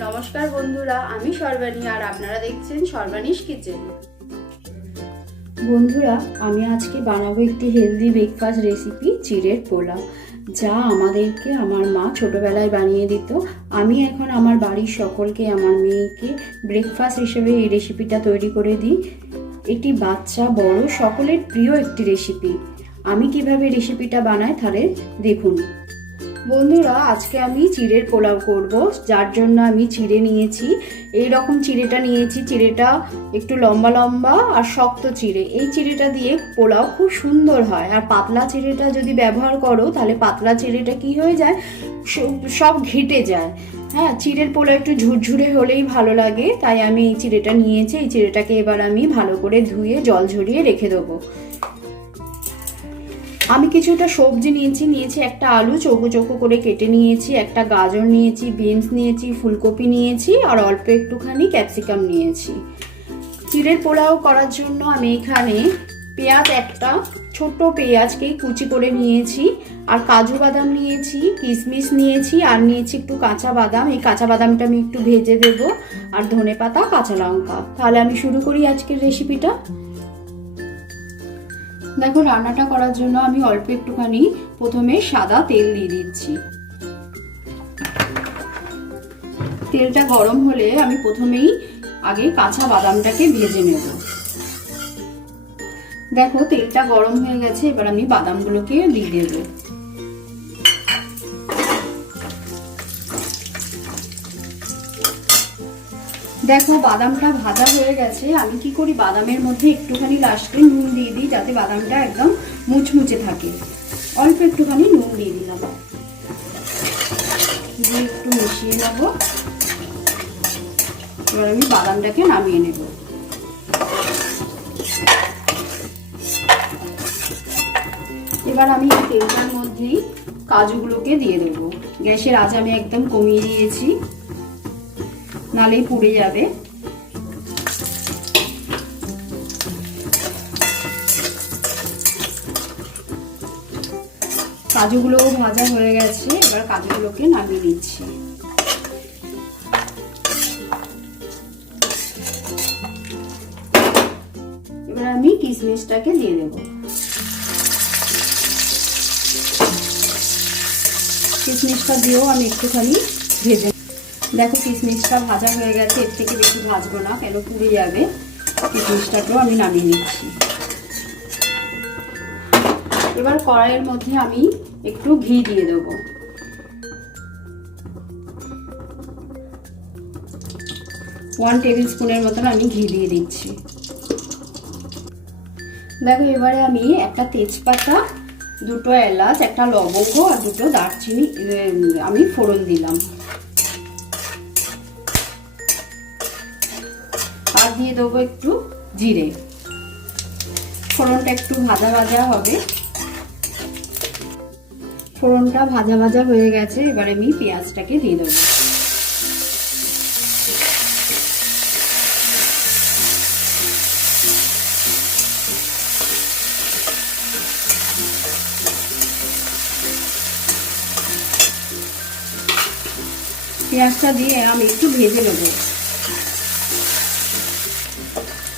নমস্কার বন্ধুরা, আমি সর্বাণী আর আপনারা দেখছেন সর্বাণীস কিচেন। বন্ধুরা, আমি আজকে বানাবো একটি হেলদি ব্রেকফাস্ট রেসিপি চিড়ের পোলাও, যা আমাদেরকে আমার মা ছোটবেলায় বানিয়ে দিত। আমি এখন আমার বাড়ির সকলকে, আমার মেয়েকে ব্রেকফাস্ট হিসেবে এই রেসিপিটা তৈরি করে দিই। এটি বাচ্চা, বড়, সকলের প্রিয় একটি রেসিপি আমি কীভাবে রেসিপিটা বানাই তাহলে দেখুন। বন্ধুরা, আজকে আমি চিড়ের পোলাও করব, যার জন্য আমি চিড়ে নিয়েছি। এই রকম চিড়েটা নিয়েছি, চিড়েটা একটু লম্বা লম্বা আর শক্ত চিড়ে। এই চিড়েটা দিয়ে পোলাও খুব সুন্দর হয়। আর পাতলা চিড়েটা যদি ব্যবহার করো, তাহলে পাতলা চিড়েটা কি হয়ে যায়? সব- ঘেটে যায়। হ্যাঁ চিড়ের পোলাও একটু ঝুরঝুরে হলেই ভালো লাগে, তাই আমি এই চিড়েটা নিয়েছি। এই চিড়েটাকে এবার আমি ভালো করে ধুয়ে জল ঝরিয়ে রেখে দেবো। আমি কিছুটা সবজি নিয়েছি নিয়েছি একটা আলু, চৌকো চৌকো করে কেটে নিয়েছি, একটা গাজর নিয়েছি, বিনস নিয়েছি, ফুলকপি নিয়েছি আর অল্প একটুখানি ক্যাপসিকাম নিয়েছি। চিড়ের পোলাও করার জন্য আমি এখানে পেঁয়াজ একটা ছোট্ট পেঁয়াজকে কুচি করে নিয়েছি আর কাজু বাদাম নিয়েছি, কিশমিশ নিয়েছি আর নিয়েছি একটু কাঁচা বাদাম। এই কাঁচা বাদামটা আমি একটু ভেজে দেব আর ধনে পাতা কাঁচা লঙ্কা। তাহলে আমি শুরু করি আজকের রেসিপিটা দেখো, রান্নাটা করার জন্য আমি অল্প একটুখানি প্রথমে সাদা তেল দিয়ে দিচ্ছি। তেলটা গরম হলে আমি প্রথমেই আগে কাঁচা বাদামটাকে ভেজে নেব। দেখো, তেলটা গরম হয়ে গেছে, এবার আমি বাদামগুলোকে দিয়ে দেবো। দেখো, বাদামটা ভাজা হয়ে গেছে। আমি কি করি, বাদামের মধ্যে একটুখানি লাস্টে নুন দিয়ে দিই, যাতে বাদামটা একদম মুচমুচে থাকে। অল্প একটুখানি নুন দিয়ে দিলাম। দিয়ে একটু মিশিয়ে নেব। এবার আমি বাদামটাকে নামিয়ে নেব। এবার আমি তেলটার মধ্যেই কাজুগুলোকে দিয়ে দেবো। গ্যাসের আজ আমি একদম কমিয়ে দিয়েছি। নালেই পুড়ে যাবে। কাজুগুলোও ভাজা হয়ে গেছে, এবার কাজুগুলোকে নামিয়ে নিচ্ছি। এবার আমি কিশমিশটাকে দিয়ে দেবো। কিশমিশটা দিয়েও আমি একটুখানি ভেজে দেখো কিশমিশটা ভাজা হয়ে গেছে, এর থেকে বেশি ভাজবো না, কেন পুড়ে যাবে। কিশমিশটাকেও আমি নামিয়ে নিচ্ছি। এবার কড়াইয়ের মধ্যে আমি একটু ঘি দিয়ে দেবো। ওয়ান টেবিল স্পুনের মতন আমি ঘি দিয়ে দিচ্ছি। দেখো, এবারে আমি একটা তেজপাতা, দুটো এলাচ, একটা লবঙ্গ আর দুটো দারচিনি আমি ফোড়ন দিলাম। দিয়ে দেবো একটু জিরে। ফোড়নটা একটু ভাজা ভাজা হবে। ফোড়নটা ভাজা ভাজা হয়ে গেছে, এবার আমি পেঁয়াজটাকে দিয়ে দেবো। পেঁয়াজটা দিয়ে আমি একটু ভেজে নেব।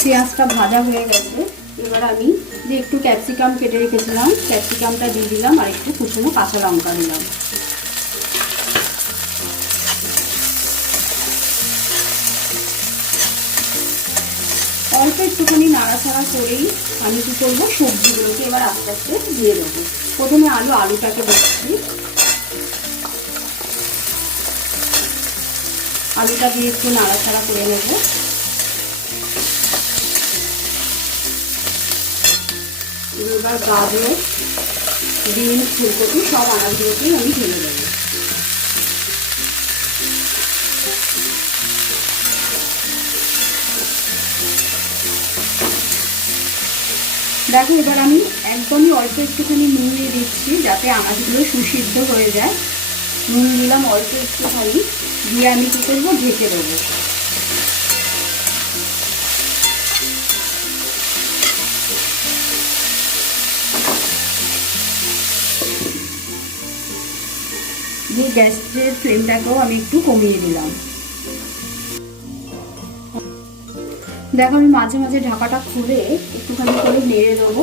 পেঁয়াজটা ভাজা হয়ে গেছে। এবার আমি যে একটু ক্যাপসিকাম কেটে রেখেছিলাম, ক্যাপসিকামটা দিয়ে দিলাম আর একটু কুচুনো কাঁচা লঙ্কা দিলাম। অল্প একটুখানি নাড়াচাড়া করেই আমি কি করব, সবজিগুলোকে এবার আস্তে আস্তে দিয়ে দেবো। প্রথমে আলু, আলুটাকে দিচ্ছি আলুটা দিয়ে একটু নাড়াচাড়া করে নেব। এবার গাজর বিন ফুলকপি সব আনাজগুলোকেই আমি ঢেলে দেবো দেখো, এবার আমি একদমই অল্প একটুখানি নুন দিয়ে দিচ্ছি যাতে আনাজগুলো সুসিদ্ধ হয়ে যায়। নুন দিলাম অল্প একটুখানি। দিয়ে আমি কী করব, ঢেকে দেবো। দিয়ে গ্যাসের ফ্লেমটাকেও আমি একটু কমিয়ে দিলাম দেখো, আমি মাঝে মাঝে ঢাকাটা খুলে একটুখানি করে নেড়ে দেবো।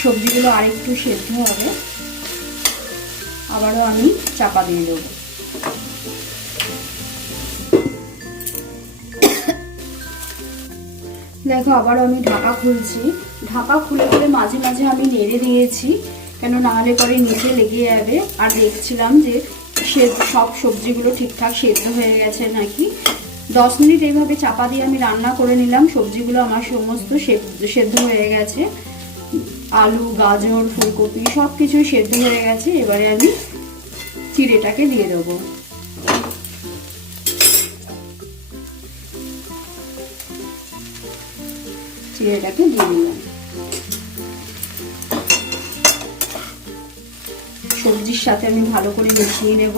সবজিগুলো আরেকটু সেদ্ধ হবে। আবারও আমি চাপা দিয়ে দেব। দেখো, আবারও আমি ঢাকা খুলছি। ঢাকা খুলে খুলে মাঝে মাঝে আমি নেড়ে দিয়েছি। কেন নাহলে পরে নিচে লেগে যাবে। আর দেখছিলাম যে সে সব সবজিগুলো ঠিকঠাক সেদ্ধ হয়ে গেছে নাকি। দশ মিনিট এইভাবে চাপা দিয়ে আমি রান্না করে নিলাম। সবজিগুলো আমার সমস্ত সেদ্ধ হয়ে গেছে। আলু, গাজর, ফুলকপি সব কিছুই সেদ্ধ হয়ে গেছে। এবারে আমি চিড়েটাকে দিয়ে দেবো। চিড়েটাকে দিয়ে দিলাম। সবজির সাথে আমি ভালো করে মিশিয়ে নেব।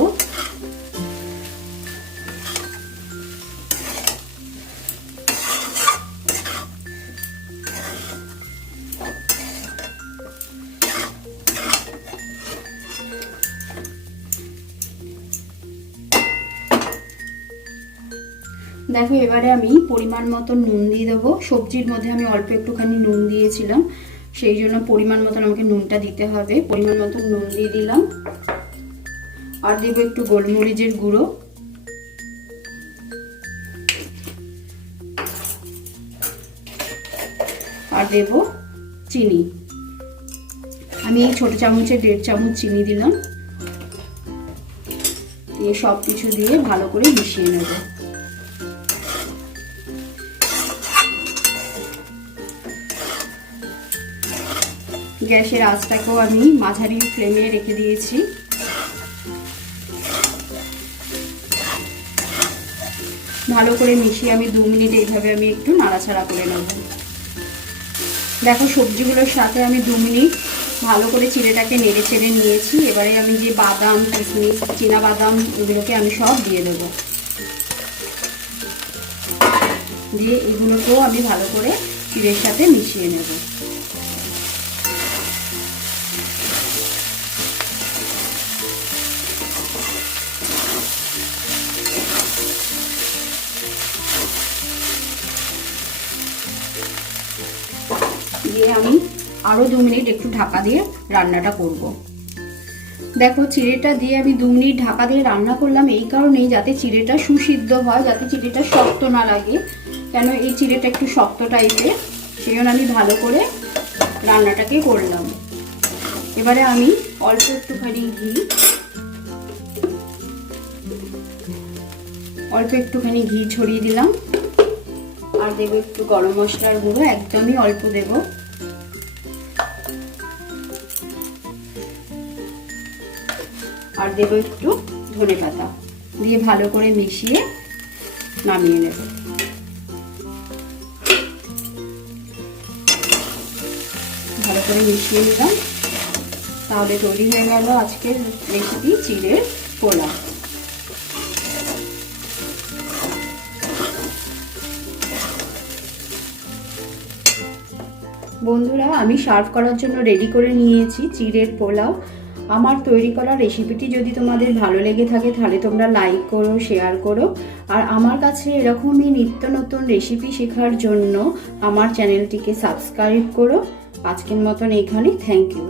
দেখো, এবারে আমি পরিমাণ মতো নুন দিয়ে দেবো। সবজির মধ্যে আমি অল্প একটুখানি নুন দিয়েছিলাম। সেই জন্য পরিমাণ মতন আমাকে নুনটা দিতে হবে। পরিমাণ মতন নুন দিয়ে দিলাম। আর দেবো একটু গোলমরিচের গুঁড়ো। আর দেব চিনি। আমি এই ছোট চামচে দেড় চামচ চিনি দিলাম। দিয়ে সব কিছু দিয়ে ভালো করে মিশিয়ে নেব। গ্যাসের আঁচটাকেও আমি মাঝারি ফ্লেমে রেখে দিয়েছি। ভালো করে মিশিয়ে আমি দু মিনিট এইভাবে আমি একটু নাড়াচাড়া করে নেব। দেখো, সবজিগুলোর সাথে আমি দু মিনিট ভালো করে চিড়েটাকে নেড়ে চেড়ে নিয়েছি। এবারে আমি যে বাদাম কিশমিশ চীনা বাদাম এগুলোকে আমি সব দিয়ে দেবো। দিয়ে এগুলোকেও আমি ভালো করে চিড়ের সাথে মিশিয়ে নেব। দিয়ে আমি আরও দু মিনিট একটু ঢাকা দিয়ে রান্নাটা করব। দেখো, চিড়েটা দিয়ে আমি দু মিনিট ঢাকা দিয়ে রান্না করলাম এই কারণেই যাতে চিড়েটা সুসিদ্ধ হয়, যাতে চিড়েটা শক্ত না লাগে। কেন এই চিড়েটা একটু শক্ত টাইপের সেই জন্য আমি ভালো করে রান্নাটাকে করলাম। এবারে আমি অল্প একটুখানি ঘি, অল্প একটুখানি ঘি ছড়িয়ে দিলাম। আর দেবো একটু গরম মশলার গুঁড়ো, একদমই অল্প দেবো। আর দেবো একটু ধনে পাতা দিয়ে ভালো করে মিশিয়ে নামিয়ে নেব। ভালো করে মিশিয়ে নিলাম। তাহলে তৈরি হয়ে গেল আজকের রেসিপি চিড়ের পোলা বন্ধুরা, আমি সার্ভ করার জন্য রেডি করে নিয়েছি চিড়ের পোলাও। আমার তৈরি করা রেসিপিটি যদি তোমাদের ভালো লেগে থাকে, তাহলে তোমরা লাইক করো শেয়ার করো। আর আমার কাছে এরকমই নিত্য নতুন রেসিপি শেখার জন্য আমার চ্যানেলটিকে সাবস্ক্রাইব করো। আজকের মতন এখানে থ্যাংক ইউ